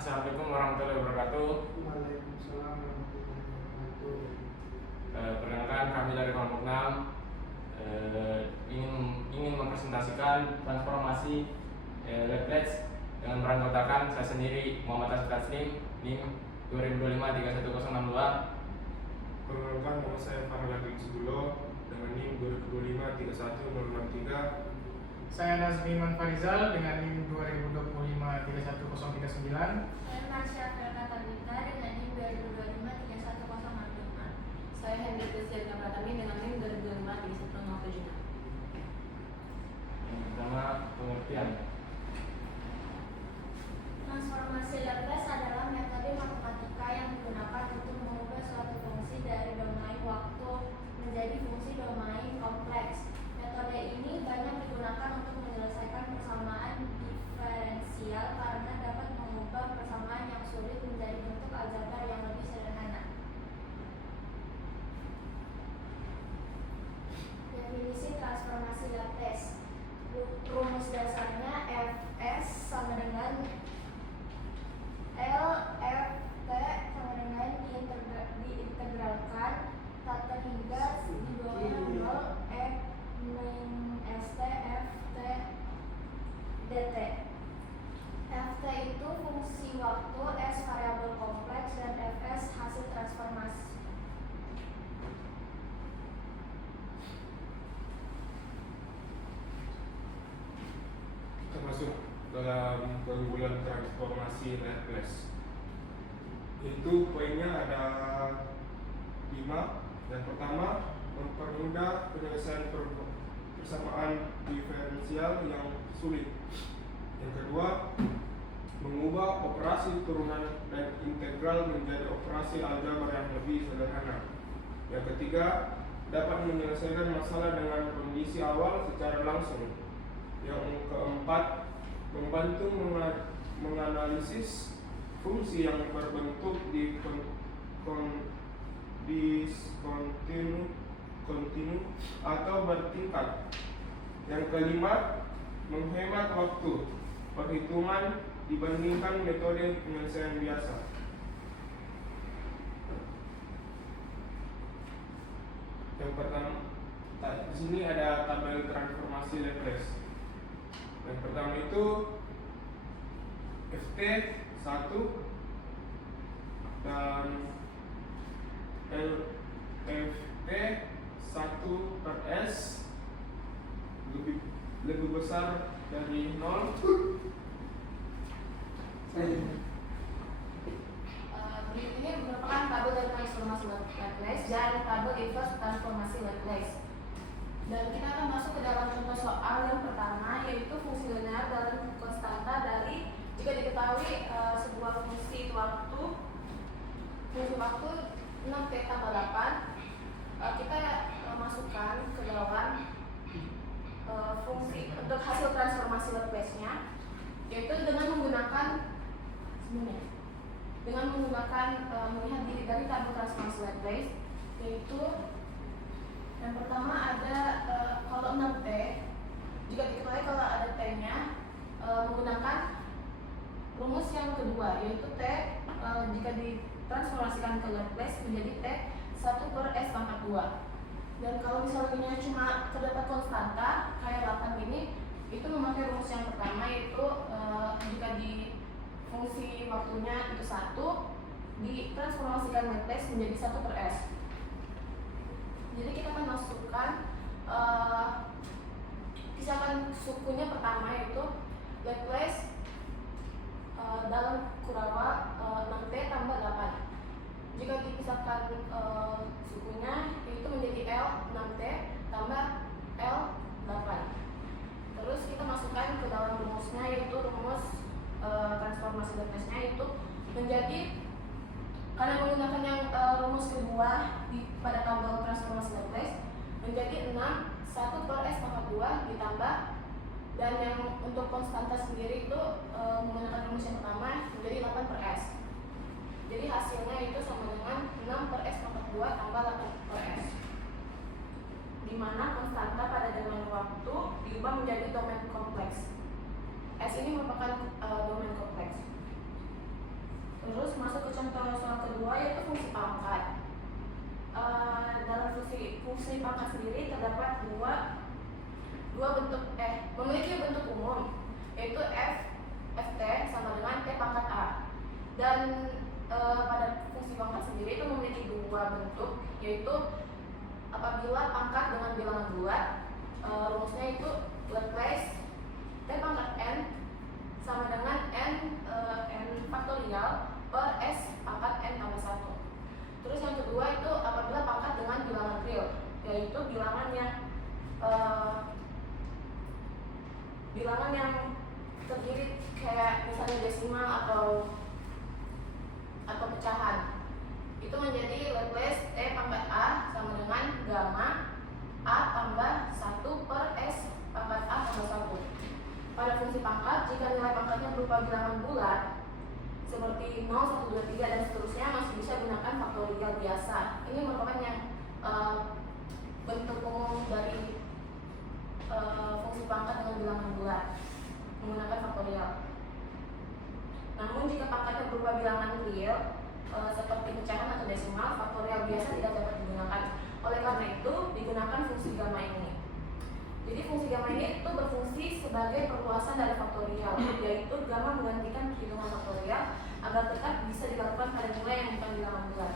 Assalamualaikum warahmatullahi wabarakatuh. Waalaikumsalam warahmatullahi wabarakatuh. Perkenalkan kami dari kelompok 6 ingin mempresentasikan transformasi Laplace dengan beranggotakan saya sendiri Muhammad Taslim NIM 2025-31062. Perkenalkan, nama saya Farhan Agil Subulo dengan NIM 2025-31063. Saya Nazmiman Farizal dengan NIM 2025-31039. Saya Marsha Felkatabita dengan NIM 2025-31045. Saya Hendrik Desian Pratami dengan NIM 2025-31076. Yang pertama, pengertian. Transformasi Laplace adalah metode matematika yang digunakan untuk mengubah suatu fungsi dari domain waktu menjadi fungsi domain kompleks. Metode ini banyak digunakan untuk menyelesaikan persamaan diferensial karena dapat mengubah persamaan yang sulit menjadi bentuk aljabar yang lebih sederhana. Definisi transformasi Laplace. Rumus dasarnya Fs sama dengan L Ft sama dengan diintegralkan tata hingga di bawah 0 min St Ft dt. Ft itu fungsi waktu, S variabel kompleks, dan Fs hasil transformasi. Termasuk dalam keunggulan transformasi Laplace. Itu poinnya ada 5. Yang pertama, mempermudah penyelesaian persamaan diferensial yang sulit. Yang kedua, mengubah operasi turunan dan integral menjadi operasi aljabar yang lebih sederhana. Yang ketiga, dapat menyelesaikan masalah dengan kondisi awal secara langsung. Yang keempat, membantu menganalisis fungsi yang berbentuk kontinu atau bertingkat. Yang kelima, menghemat waktu perhitungan dibandingkan metode penyelesaian biasa. Yang pertama, di sini ada tabel transformasi Laplace. Yang pertama itu Ft 1 dan Ft 1 per S lebih besar dari 0. Berikut ini merupakan tabel dari transformasi Laplace dan tabel inverse transformasi Laplace. Dan kita akan masuk ke dalam contoh soal yang pertama, yaitu fungsi linear dalam konstanta dari, jika diketahui sebuah fungsi waktu 6t tambah 8, kita masukkan ke dalam fungsi untuk hasil transformasi Laplace-nya, yaitu dengan menggunakan melihat dari tabel transformasi Laplace, yaitu yang pertama ada kalau 6t, jika diketahui kalau ada t-nya, menggunakan rumus yang kedua, yaitu t jika ditransformasikan ke Laplace menjadi t 1 per S pangkat 2. Dan kalau misalnya cuma terdapat konstanta kayak 8 ini, itu memakai rumus yang pertama, yaitu jika di fungsi waktunya itu 1, ditransformasikan Laplace menjadi 1 per S. Jadi kita akan masukkan pisahkan sukunya pertama, yaitu Laplace dalam kurawa 6t tambah 8. Jika dipisahkan sukunya, itu menjadi L 6t tambah L 8. Terus kita masukkan ke dalam rumusnya, yaitu rumus transformasi Laplace-nya itu menjadi, karena menggunakan yang rumus kedua pada tabel transformasi Laplace, menjadi 6 1 per S pangkat 2 ditambah, dan yang untuk konstanta sendiri itu menggunakan rumus yang pertama menjadi 8 per S. Jadi hasilnya itu sama dengan 6 per S pangkat 2 tambah 8 per S, di mana konstanta pada domain waktu diubah menjadi domain kompleks. S ini merupakan domain kompleks. yaitu apabila pangkat dengan bilangan bulat, rumusnya itu Laplace T pangkat n sama dengan n faktorial per s pangkat n tambah 1. Terus yang kedua itu apabila pangkat dengan bilangan real, yaitu bilangan yang terdiri kayak misalnya desimal atau pecahan, itu menjadi Laplace T pangkat A sama dengan gamma A tambah 1 per S pangkat A tambah 1. Pada fungsi pangkat, jika nilai pangkatnya berupa bilangan bulat seperti 0, 1, 2, 3 dan seterusnya, masih bisa gunakan faktorial biasa. Ini merupakan yang bentuk umum dari fungsi pangkat dengan bilangan bulat menggunakan faktorial. Namun jika pangkatnya berupa bilangan real seperti pecahan atau desimal, faktorial biasa tidak dapat digunakan. Oleh karena itu digunakan fungsi gamma ini. Jadi fungsi gamma ini itu berfungsi sebagai perluasan dari faktorial, yaitu gamma menggantikan perhitungan faktorial agar tetap bisa dilakukan pada nilai yang bukan bilangan bulat.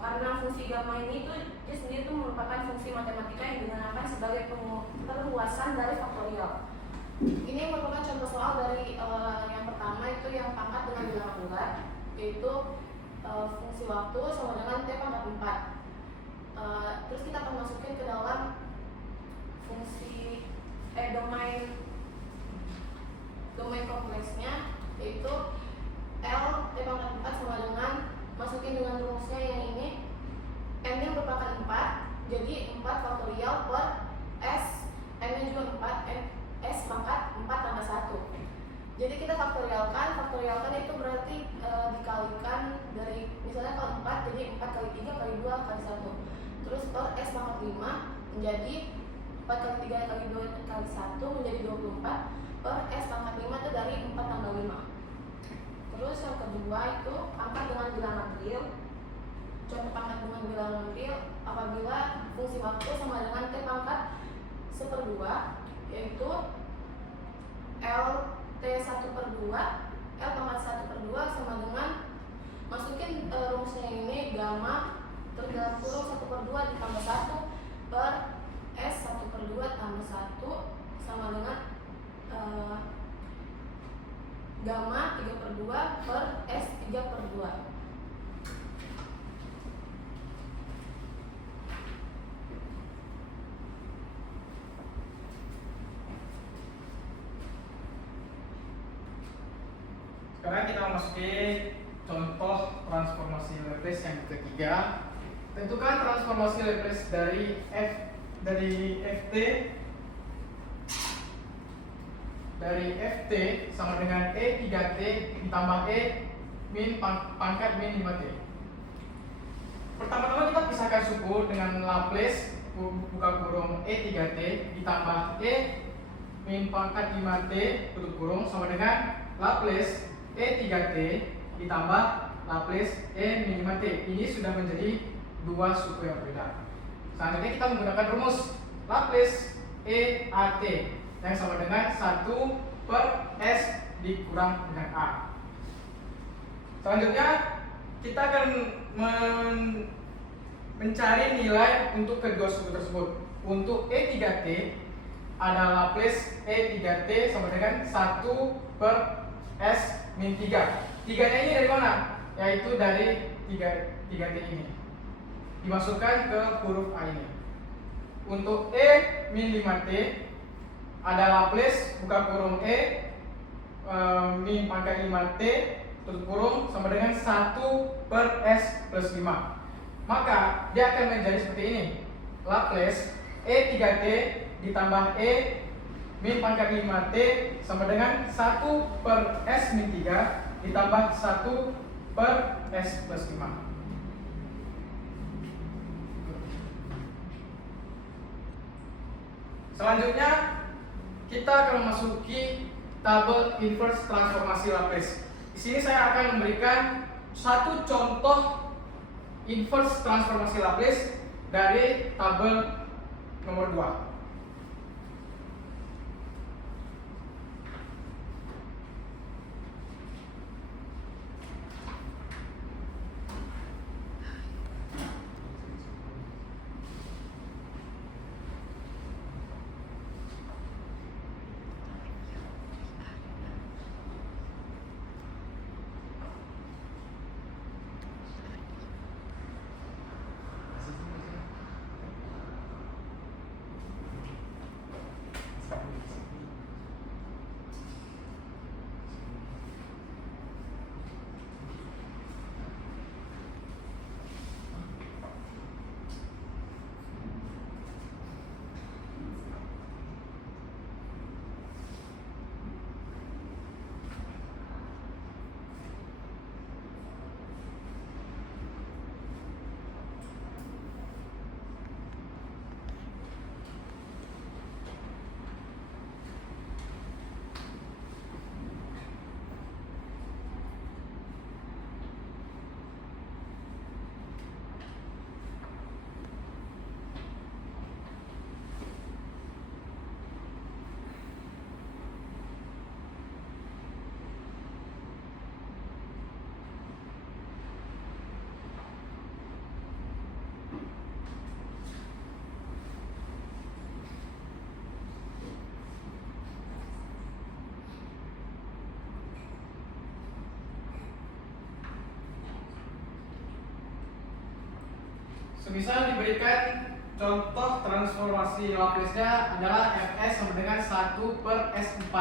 Karena fungsi gamma ini itu dia sendiri itu merupakan fungsi matematika yang digunakan sebagai perluasan dari faktorial. Ini merupakan contoh soal dari yang pertama itu yang pangkat dengan bilangan bulat, yaitu fungsi waktu sama dengan T pangkat 4. Terus kita akan masukin ke dalam fungsi domain kompleksnya, yaitu L T pangkat 4 sama dengan masukin dengan rumusnya yang ini, n nya merupakan 4, jadi 4 faktorial per s, n nya juga 4, s pangkat 4 tambah 1. Jadi kita faktorialkan itu berarti dikalikan dari, misalnya kalau 4 jadi 4 kali 3 kali 2 kali 1, terus per s pangkat 5 menjadi 4 kali 3 kali 2 kali 1 menjadi 24, per s pangkat 5 itu dari 4 tambah 5. Terus yang kedua itu pangkat dengan bilangan real. Contoh pangkat dengan bilangan real apabila fungsi waktu sama dengan T pangkat 1/2, yaitu L T 1/2, L pangkat 1/2 sama dengan masukin rumusnya ini gamma terus dalam kurung 1/2 ditambah 1 per S 1/2 tambah 1 sama dengan gamma 3/2 per S 3/2. Sekarang kita memasuki contoh transformasi Laplace yang ketiga. Tentukan transformasi Laplace dari ft sama dengan E3t ditambah E min pangkat min 5t. Pertama-tama kita pisahkan suku dengan Laplace buka kurung E3t ditambah E min pangkat 5t tutup kurung sama dengan Laplace E3t ditambah Laplace E min 5t. Ini sudah menjadi dua suku yang berbeda. Selanjutnya kita menggunakan rumus Laplace EAT yang sama dengan 1 per S dikurang dengan A. Selanjutnya kita akan mencari nilai untuk kedua suku tersebut. Untuk E3T ada Laplace E3T sama dengan 1 per S min 3. 3-nya ini dari mana? Yaitu dari 3T ini. Dimasukkan ke huruf A ini. Untuk E min 5T ada Laplace buka kurung E min pangkat 5T tutup kurung sama dengan 1 per S plus 5. Maka dia akan menjadi seperti ini. Laplace E3T ditambah E min pangkat 5T sama dengan 1 per S min 3 ditambah 1 per S plus 5. Selanjutnya kita akan memasuki tabel inverse transformasi Laplace. Di sini saya akan memberikan satu contoh inverse transformasi Laplace dari tabel nomor 2. semisal diberikan contoh transformasi Laplace-nya adalah Fs sama dengan 1 per S4.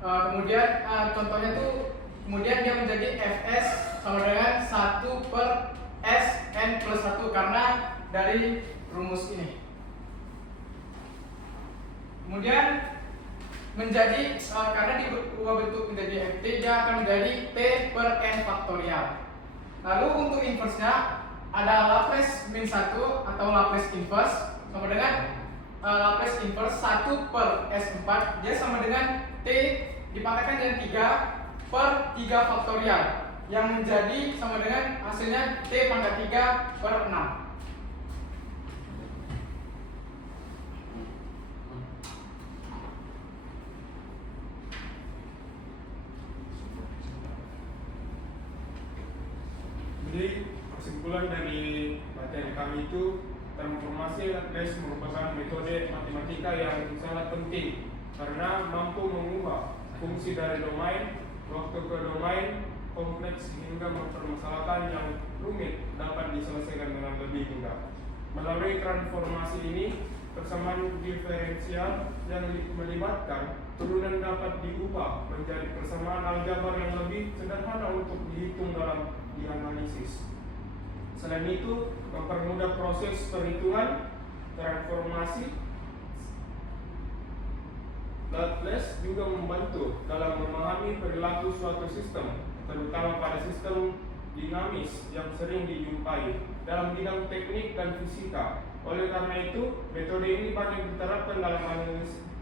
Kemudian contohnya tuh kemudian dia menjadi Fs sama dengan 1 per Sn plus 1 karena dari rumus ini. Kemudian menjadi karena diubah bentuk menjadi Ft, dia akan menjadi T per N faktorial. Lalu untuk inverse-nya ada Laplace min 1 atau Laplace inverse sama dengan Laplace inverse 1 per S4, dia sama dengan T dipangkatkan dengan 3 per 3 faktorial yang menjadi sama dengan hasilnya T pangkat 3 per 6. Jadi kesimpulan dari materi kami itu, transformasi Laplace merupakan metode matematika yang sangat penting karena mampu mengubah fungsi dari domain waktu ke domain kompleks hingga mempermasalahkan yang rumit dapat diselesaikan dengan lebih mudah. Melalui transformasi ini, persamaan diferensial yang melibatkan turunan dapat diubah menjadi persamaan aljabar yang lebih sederhana untuk dihitung dalam dianalisis. Selain itu, mempermudah proses perhitungan transformasi Laplace juga membantu dalam memahami perilaku suatu sistem, terutama pada sistem dinamis yang sering dijumpai dalam bidang teknik dan fisika. Oleh karena itu, metode ini banyak diterapkan dalam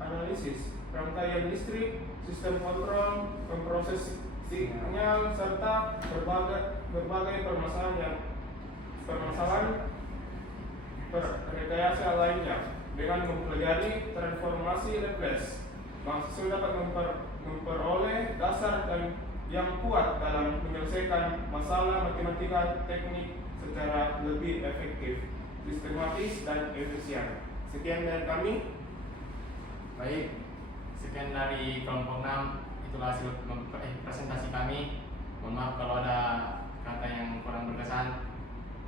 analisis rangkaian listrik, sistem kontrol, memproses sinyal, serta berbagai permasalahan rekayasa lainnya. Dengan mempelajari transformasi Laplace, mahasiswa dapat memperoleh dasar dan yang kuat dalam menyelesaikan masalah matematika teknik secara lebih efektif, sistematis, dan efisien. Sekian dari kami. Baik, sekian dari kelompok 6. Itulah hasil presentasi kami. Mohon maaf kalau ada kata yang kurang berkesan.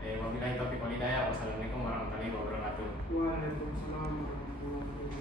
Wabillahi taufiq wal hidayah. Wassalamualaikum warahmatullahi wabarakatuh. Waalaikumsalam warahmatullahi wabarakatuh.